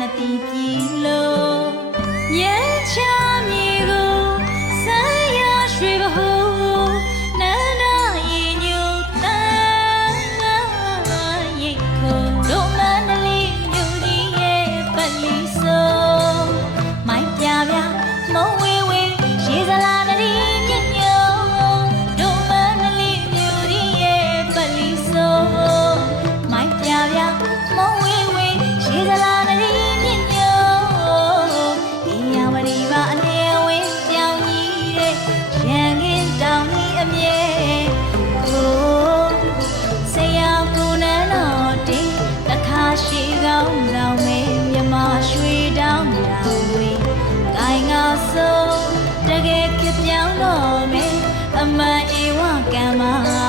နတိပြီလို့ညချမြေကိုဆန်းရရွှေဘဟုနန္ဒရေညူတန်းရိတ်ခုံတို့မန္တလေးမြို့ကြီးရဲ့ပတ်လီဆုံးမိုင်းပြပြမုံဝေဝေရေစလာနရီမြင့်ညုံတို့မန္တလေးမြို့ကြီးရဲ့ပတ်လီဆုံးမိုင်းပြပြမုံဝေဝေရေစလာနရီမြင့်ညုံဒီရဝရီပါအနေဝင်းပြောင်းကြီးတဲ့ရန်ကင်းတောင်ကြီးအမြဲကိုဆရာကိုနန်းတော်တင်တခါရှိကောင်းလောင်မဲမြမရွှေတောင်းတောင်တွေကိုင်ငါဆုံးတကယ်ဖြစ်ပြောင်းတော့မယ်အမှန်ဧဝကံမှာ